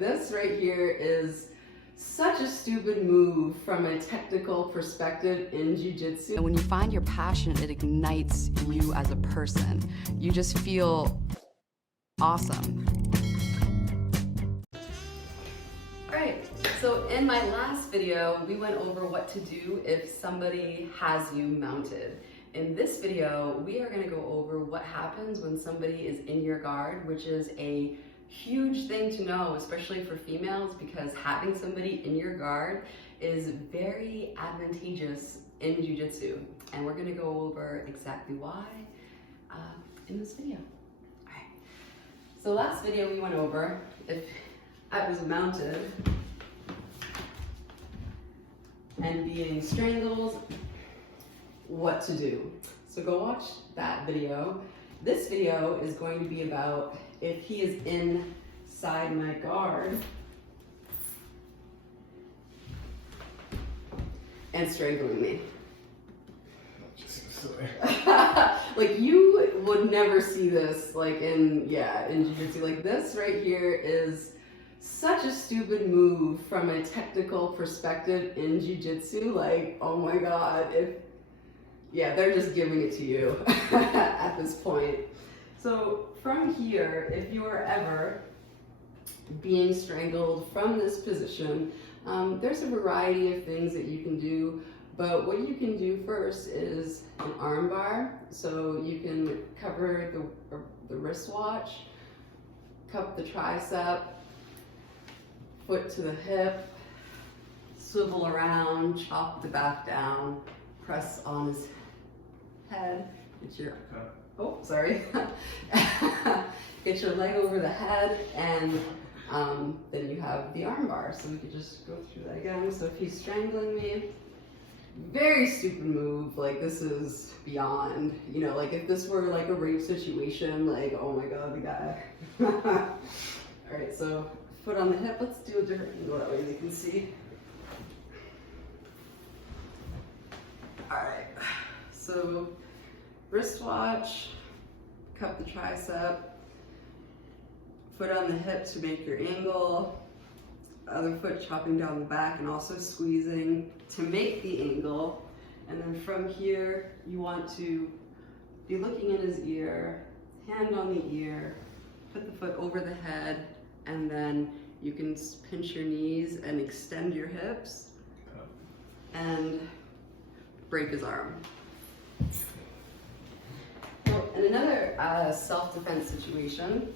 This right here is such a stupid move from a technical perspective in jiu-jitsu. And when you find your passion, it ignites you as a person. You just feel awesome. Alright, so in my last video, we went over what to do if somebody has you mounted. In this video, we are going to go over what happens when somebody is in your guard, which is a huge thing to know, especially for females, because having somebody in your guard is very advantageous in jiu-jitsu. And we're going to go over exactly why in this video. All right. So last video we went over if I was mounted and being strangled, what to do. So go watch that video. This video is going to be about if he is inside my guard and strangling me. Like, you would never see this like in jiu-jitsu. Like, this right here is such a stupid move from a technical perspective in jiu-jitsu. Like, oh my god, they're just giving it to you at this point. So from here, if you are ever being strangled from this position, there's a variety of things that you can do, but what you can do first is an armbar. So you can cover the wristwatch, cup the tricep, foot to the hip, swivel around, chop the back down, press on his head, get your get your leg over the head, and then you have the armbar. So we could just go through that again. So if he's strangling me, very stupid move. Like, this is beyond, you know, like if this were like a rape situation, like, oh my god, the guy. All right, so foot on the hip. Let's do a different angle, that way they can see. All right, so wristwatch, cup the tricep, foot on the hip to make your angle, other foot chopping down the back and also squeezing to make the angle. And then from here, you want to be looking in his ear, hand on the ear, put the foot over the head, and then you can pinch your knees and extend your hips and break his arm. In another self-defense situation,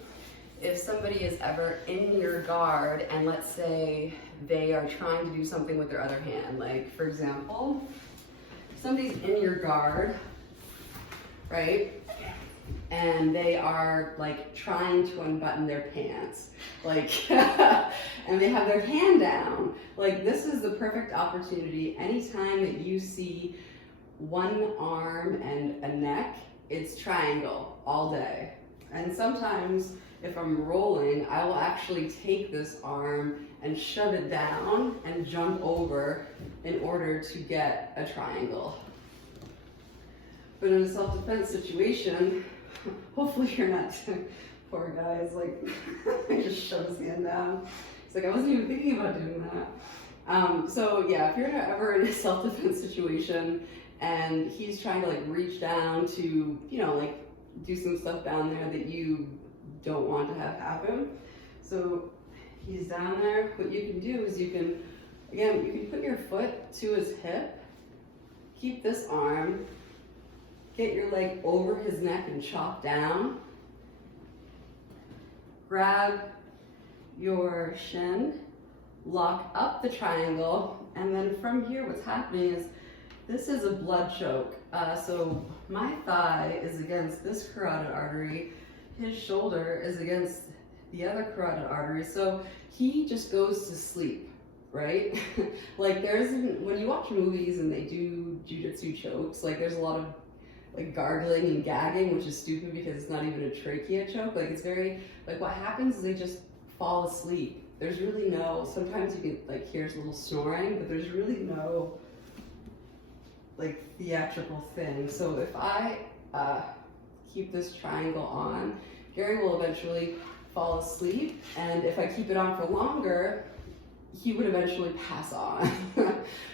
if somebody is ever in your guard and let's say they are trying to do something with their other hand, like for example, if somebody's in your guard, right, and they are like trying to unbutton their pants, like, and they have their hand down, like, this is the perfect opportunity. Anytime that you see one arm and a neck, it's triangle all day. And sometimes if I'm rolling, I will actually take this arm and shove it down and jump over in order to get a triangle. But in a self-defense situation, hopefully you're not, poor guy is like, he just shoves his hand down. It's like, I wasn't even thinking about doing that. So yeah, if you're ever in a self-defense situation and he's trying to like reach down to, you know, like do some stuff down there that you don't want to have happen. So he's down there. What you can do is you can put your foot to his hip, keep this arm, get your leg over his neck and chop down, grab your shin, lock up the triangle, and then from here what's happening is this is a blood choke. So my thigh is against this carotid artery, his shoulder is against the other carotid artery, so he just goes to sleep, right? Like, when you watch movies and they do jiu-jitsu chokes, like there's a lot of like gargling and gagging, which is stupid because it's not even a trachea choke. Like, it's very, like, what happens is they just fall asleep. There's really no, sometimes you can like hear a little snoring, but there's really no like theatrical thing. So if I keep this triangle on, Gary will eventually fall asleep, and if I keep it on for longer, he would eventually pass on.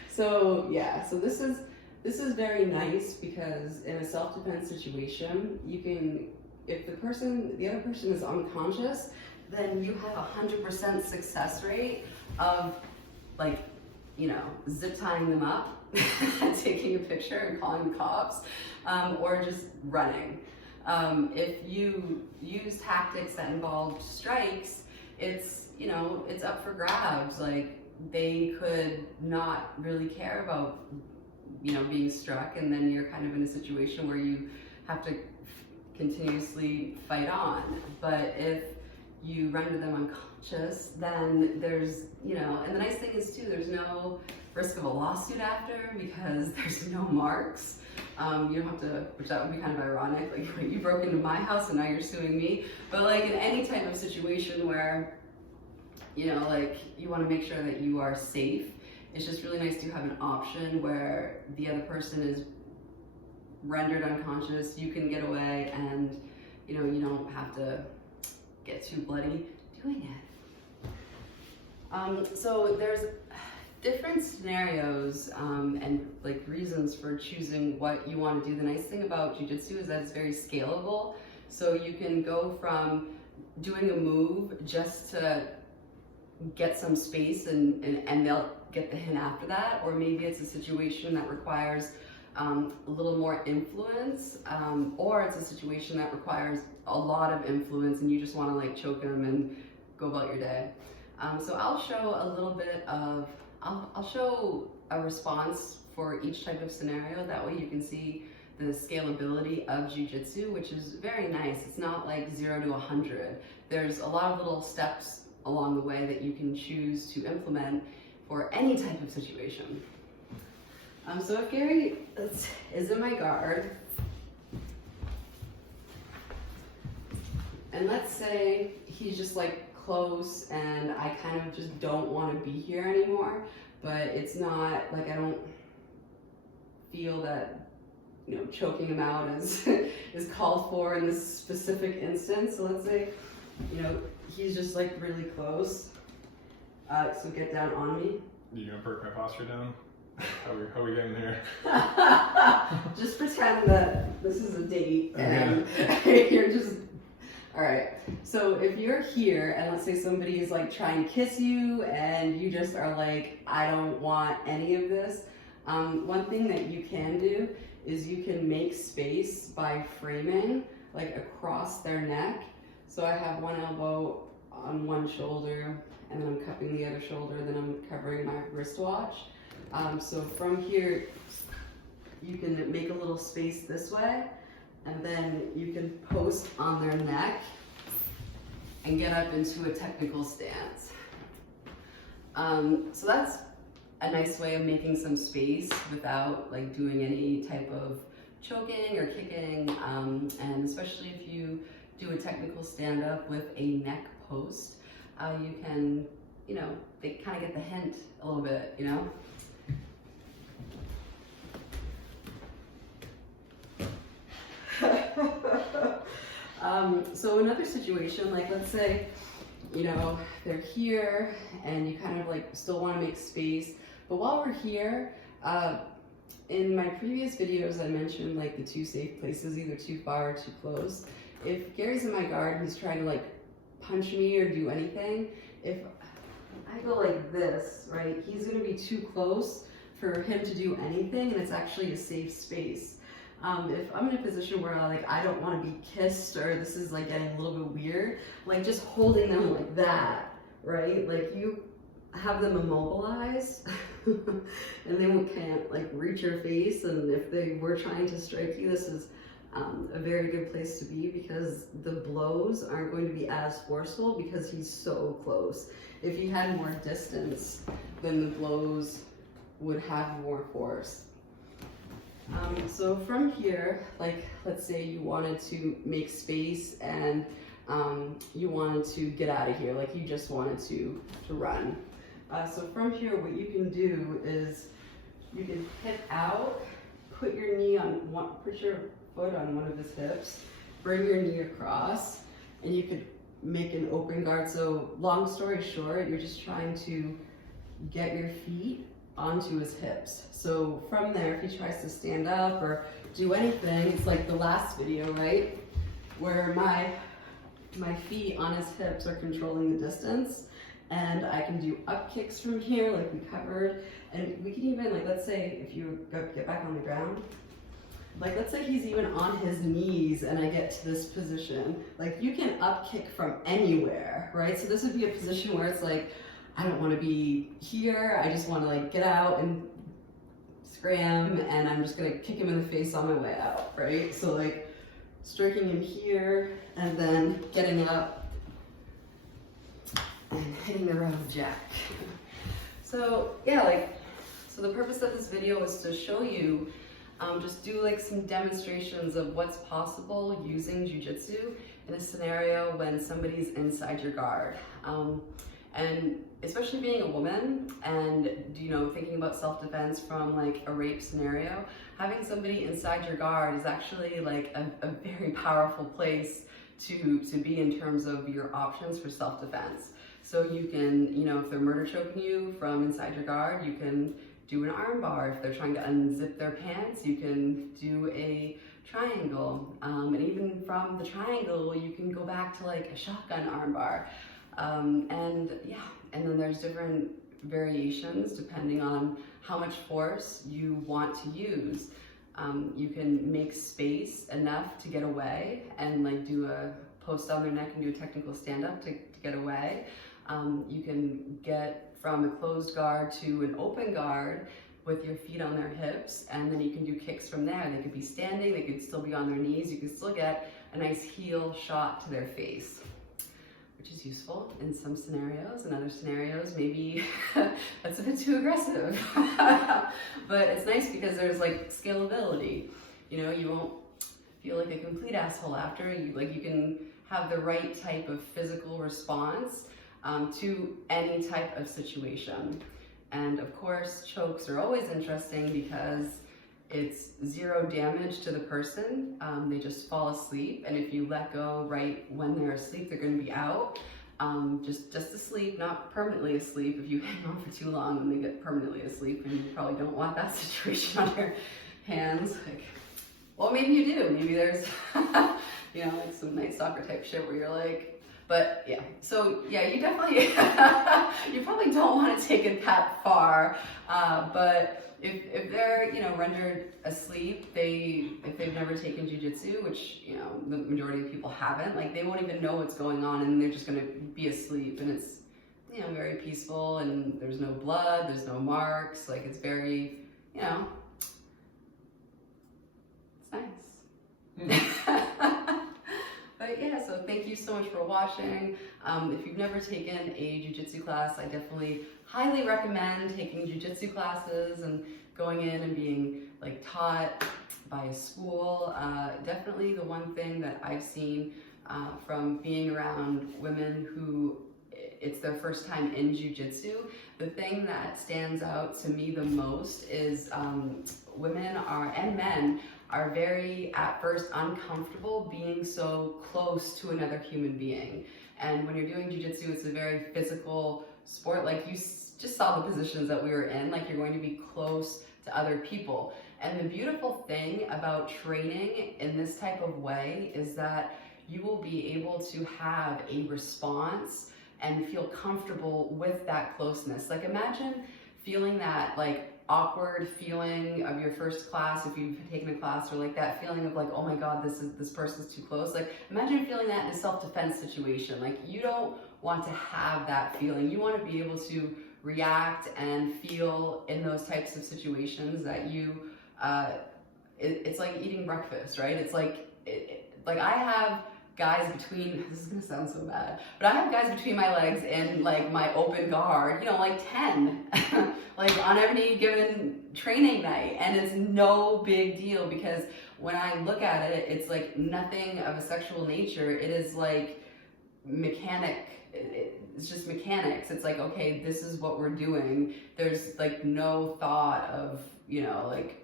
So yeah, so this is very nice because in a self-defense situation, you can, if the other person is unconscious, then you have 100% success rate of, like, you know, zip tying them up, taking a picture and calling the cops, or just running. If you use tactics that involve strikes, it's, you know, it's up for grabs. Like, they could not really care about, you know, being struck, and then you're kind of in a situation where you have to continuously fight on. But if you render them unconscious, then there's, you know, and the nice thing is too, there's no risk of a lawsuit after because there's no marks. You don't have to, which that would be kind of ironic, like you broke into my house and now you're suing me. But like in any type of situation where, you know, like you want to make sure that you are safe, it's just really nice to have an option where the other person is rendered unconscious, you can get away, and, you know, you don't have to get too bloody doing it. So there's different scenarios and like reasons for choosing what you want to do. The nice thing about jiu-jitsu is that it's very scalable. So you can go from doing a move just to get some space and they'll get the hint after that, or maybe it's a situation that requires a little more influence, or it's a situation that requires a lot of influence and you just want to like choke them and go about your day. So I'll show a little bit of, I'll show a response for each type of scenario. That way you can see the scalability of jiu-jitsu, which is very nice. It's not like 0 to 100. There's a lot of little steps along the way that you can choose to implement for any type of situation. So if Gary is in my guard, and let's say he's just like close and I kind of just don't want to be here anymore, but it's not like I don't feel that, you know, choking him out is called for in this specific instance. So let's say, you know, he's just like really close. So get down on me. You gonna perk my posture down? How are we getting there? Just pretend that this is a date and you're just, all right. So if you're here and let's say somebody is like trying to kiss you and you just are like, I don't want any of this. One thing that you can do is you can make space by framing like across their neck. So I have one elbow on one shoulder and then I'm cupping the other shoulder, then I'm covering my wristwatch. So from here, you can make a little space this way, and then you can post on their neck and get up into a technical stance. So that's a nice way of making some space without like doing any type of choking or kicking, and especially if you do a technical stand-up with a neck post, you can, you know, they kind of get the hint a little bit, you know? So another situation, like let's say, you know, they're here and you kind of like still want to make space, but while we're here, in my previous videos I mentioned like the 2 safe places, either too far or too close. If Gary's in my guard and he's trying to like punch me or do anything, if I go like this, right, he's going to be too close for him to do anything, and it's actually a safe space. If I'm in a position where I don't want to be kissed, or this is like getting a little bit weird, like just holding them like that, right? Like you have them immobilized and they can't like reach your face, and if they were trying to strike you, this is a very good place to be because the blows aren't going to be as forceful because he's so close. If you had more distance, then the blows would have more force. So from here, like let's say you wanted to make space and you wanted to get out of here, like you just wanted to run. So from here, what you can do is you can hip out, put your foot on one of his hips, bring your knee across, and you could make an open guard. So long story short, you're just trying to get your feet onto his hips. So from there, if he tries to stand up or do anything, it's like the last video, right? Where my feet on his hips are controlling the distance, and I can do up kicks from here like we covered, and we can even, like, let's say if you get back on the ground, like let's say he's even on his knees and I get to this position, like you can up kick from anywhere, right? So this would be a position where it's like, I don't want to be here, I just want to like get out and scram, and I'm just gonna kick him in the face on my way out, right? So like striking him here and then getting up and hitting the road jack. So yeah, like, so the purpose of this video is to show you, just do like some demonstrations of what's possible using jiu-jitsu in a scenario when somebody's inside your guard. And especially being a woman and, you know, thinking about self-defense from like a rape scenario, having somebody inside your guard is actually like a very powerful place to be in terms of your options for self-defense. So you can, you know, if they're murder choking you from inside your guard, you can do an armbar. If they're trying to unzip their pants, you can do a triangle. And even from the triangle, you can go back to like a shotgun armbar. And yeah, and then there's different variations depending on how much force you want to use. You can make space enough to get away and like do a post on their neck and do a technical stand-up to get away. You can get from a closed guard to an open guard with your feet on their hips, and then you can do kicks from there. They could be standing, they could still be on their knees, you can still get a nice heel shot to their face, which is useful in some scenarios. In other scenarios, maybe that's a bit too aggressive. But it's nice because there's like scalability. You know, you won't feel like a complete asshole after. You can have the right type of physical response to any type of situation. And of course, chokes are always interesting because it's zero damage to the person. They just fall asleep, and if you let go right when they're asleep, they're going to be out. Just asleep, not permanently asleep. If you hang on for too long, then they get permanently asleep, and you probably don't want that situation on your hands. Like, well, maybe you do. Maybe there's, you know, like some night soccer type shit where you're like, but yeah, so yeah, you definitely, you probably don't want to take it that far, but if they're, you know, rendered asleep, if they've never taken jiu-jitsu, which, you know, the majority of people haven't, like they won't even know what's going on, and they're just going to be asleep, and it's, you know, very peaceful, and there's no blood, there's no marks, like it's very, you know, it's nice. But yeah, so thank you so much for watching. If you've never taken a jiu-jitsu class, I definitely highly recommend taking jiu-jitsu classes and going in and being like taught by a school. Definitely the one thing that I've seen from being around women who it's their first time in jiu-jitsu, the thing that stands out to me the most is women and men are very, at first, uncomfortable being so close to another human being. And when you're doing jiu-jitsu, it's a very physical sport. Like you just saw the positions that we were in, like you're going to be close to other people. And the beautiful thing about training in this type of way is that you will be able to have a response and feel comfortable with that closeness. Like imagine feeling that like awkward feeling of your first class, if you've taken a class, or like that feeling of like, oh my God, this person's too close. Like imagine feeling that in a self-defense situation. Like you don't want to have that feeling. You want to be able to react and feel in those types of situations that you, it's like eating breakfast, right? It's like, like I have guys between, this is gonna sound so bad, but I have guys between my legs in like my open guard, you know, like 10, like on every given training night, and it's no big deal because when I look at it, it's like nothing of a sexual nature. It is like it's just mechanics. It's like, okay, this is what we're doing. There's like no thought of, you know, like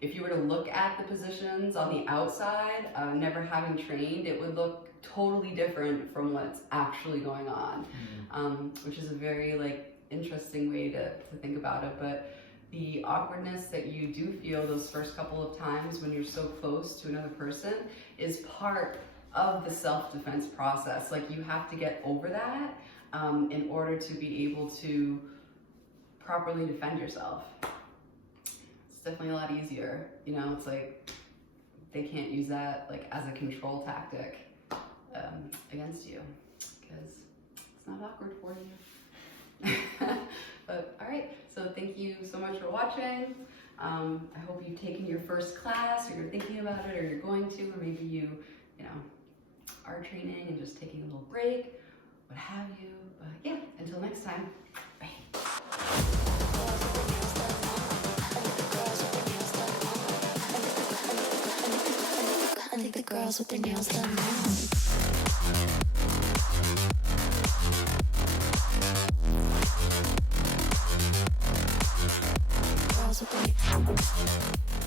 if you were to look at the positions on the outside, never having trained, it would look totally different from what's actually going on, which is a very like interesting way to think about it. But the awkwardness that you do feel those first couple of times when you're so close to another person is part of the self-defense process. Like, you have to get over that in order to be able to properly defend yourself. It's definitely a lot easier, you know. It's like they can't use that like as a control tactic against you, because it's not awkward for you. But all right, so thank you so much for watching. I hope you've taken your first class, or you're thinking about it, or you're going to, or maybe you know, are training and just taking a little break, what have you. But yeah, until next time, bye. I think the girls with their nails done now. Girls with their